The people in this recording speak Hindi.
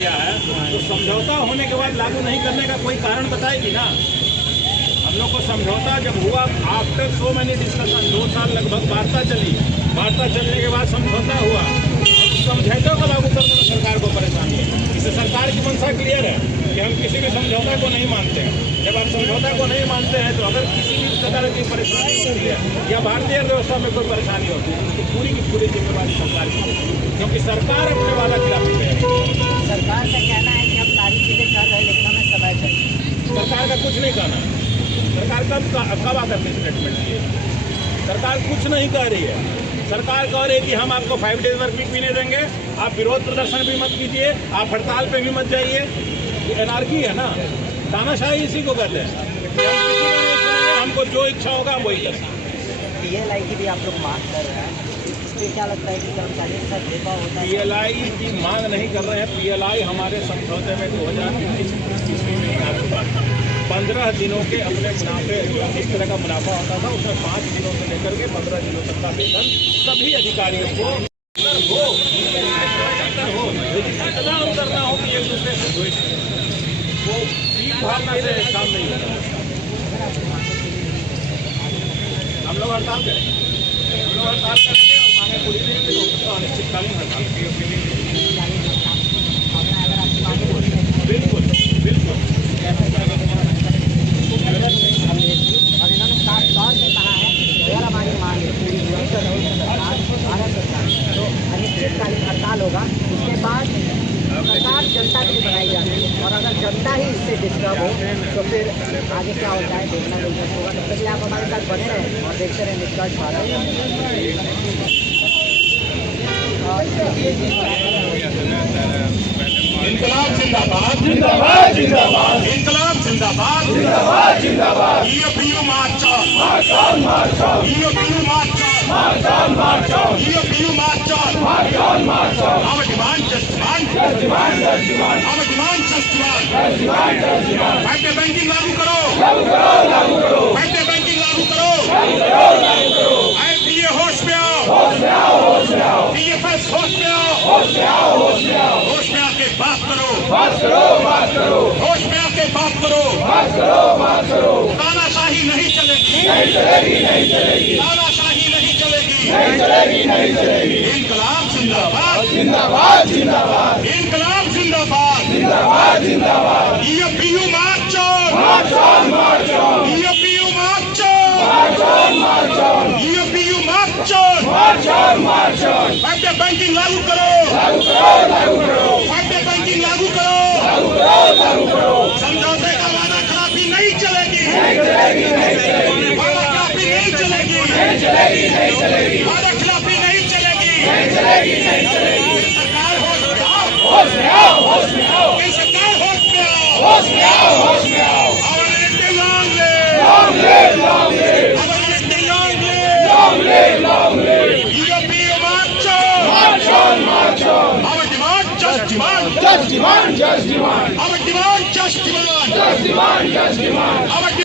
क्या है तो समझौता होने के बाद लागू नहीं करने का कोई कारण बताएगी ना। हम लोग को समझौता जब हुआ आफ्टर सो मैनी डिस्कशन 2 साल लगभग वार्ता चली, वार्ता चलने के बाद समझौता हुआ। समझौते को लागू करने में सरकार को परेशानी है। इससे सरकार की मंशा क्लियर है कि हम किसी भी समझौता को नहीं मानते हैं। जब आप समझौता को नहीं मानते हैं तो अगर किसी भी प्रकार की परेशानी होती है या भारतीय अर्थव्यवस्था में कोई परेशानी होती है तो पूरी की पूरी जिम्मेवारी सरकार की होती है, क्योंकि सरकार अपने वादा खिलाफी करेगी। सरकार का कहना है कि हम सारी चीजें कर रहे हैं लेकिन हमें समय चाहिए। सरकार का कुछ नहीं कहना। सरकार कब आकर के स्टेटमेंट दिए? सरकार कुछ नहीं कह रही है। सरकार कह रही है कि हम आपको 5 डेज वर्क वीक भी नहीं देंगे, आप विरोध प्रदर्शन भी मत कीजिए, आप हड़ताल पे भी मत जाइए। ये एनार्की है ना, तानाशाही इसी को कहते हैं कि हम किसी का नहीं सुनेंगे, हमको जो इच्छा होगा हम वही करेंगे। PLI की भी आप लोग मांग कर रहे हैं, इससे क्या लगता है कि कर्मचारियों के साथ भेदभाव होता है? PLI की मांग नहीं कर रहे हैं। PLI हमारे समझौते में 2019 ईस्वी में आ चुका है। 15 दिनों के अपने मुनाफे, जिस तरह का मुनाफा होता था उसमें 5 दिनों से लेकर के 15 दिनों तक का वेतन सभी अधिकारियों को करना हो कि एक दूसरे से वो भावना से काम नहीं करना। हम लोग हड़ताल करेंगे, हम लोग हड़ताल करेंगे और मांगे पूरी नहीं होगी तो अनिश्चितकालीन हड़ताल बिल्कुल बिल्कुल। और इन्होंने साफ तौर से कहा है कि अगर हमारी मांग पूरी भारत सरकार तो अनिश्चितकालीन हड़ताल होगा। उसके बाद सरकार जनता के लिए बनाई जाती है और अगर जनता ही इससे डिस्टर्ब हो तो फिर आगे क्या होता है देखना दिलचस्प होगा। तब तक आप हमारे साथ बने रहें और देखते रहें निष्कर्ष भारत। इंकलाब जिंदाबाद जिंदाबाद जिंदाबाद, इंकलाब जिंदाबाद जिंदाबाद जिंदाबाद। EFU March on, march on, march on, EFU march on, march on, march on, EFU march on, march on, march on. Our demand just demand, just demand, just demand. Our demand just demand, just demand, just demand. Five-day banking लागू करो, लागू करो, लागू करो. Five-day banking लागू करो, लागू करो, लागू करो. IPA होश में आओ, होश में आओ, होश में आओ. TFS होश में आओ, होश में आओ, होश में आओ. होश में आके बात करो, बात करो, बात करो. होश में आके बात करो, बात करो, बात करो. तानाशाही नहीं चलेगी, नहीं चलेगी, नहीं चलेगी. तानाशाही नहीं चलेगी, नहीं चलेगी, नहीं चलेगी. इंकलाब जिंदाबाद जिंदाबाद जिंदाबाद, इंकलाब जिंदाबाद जिंदाबाद जिंदाबाद. EFU March on, march on, march on. EFU March on, march on, march on. EFU March on, march on, march on. Five-day banking लागू करो, लागू करो, लागू करो. फाइव-डे बैंकिंग लागू करो, लागू करो, लागू करो. समझौते का वादा खिलाफी नहीं चलेगी, नहीं चलेगी, नहीं चलेगी. वादा खिलाफी नहीं चलेगी, नहीं चलेगी, नहीं चलेगी. वादा खिलाफी नहीं चलेगी, नहीं चलेगी, नहीं चलेगी. सरकार होश में आओ, होश में आओ, होश में आओ. सरकार होश में आओ, होश में आओ, होश में आओ. Our elected long live, long live, long live. Our elected long live, long live, long live. EFU march on, march on, march on. Our demand just demand, just demand, just demand. Our demand just demand, just demand, just demand. Our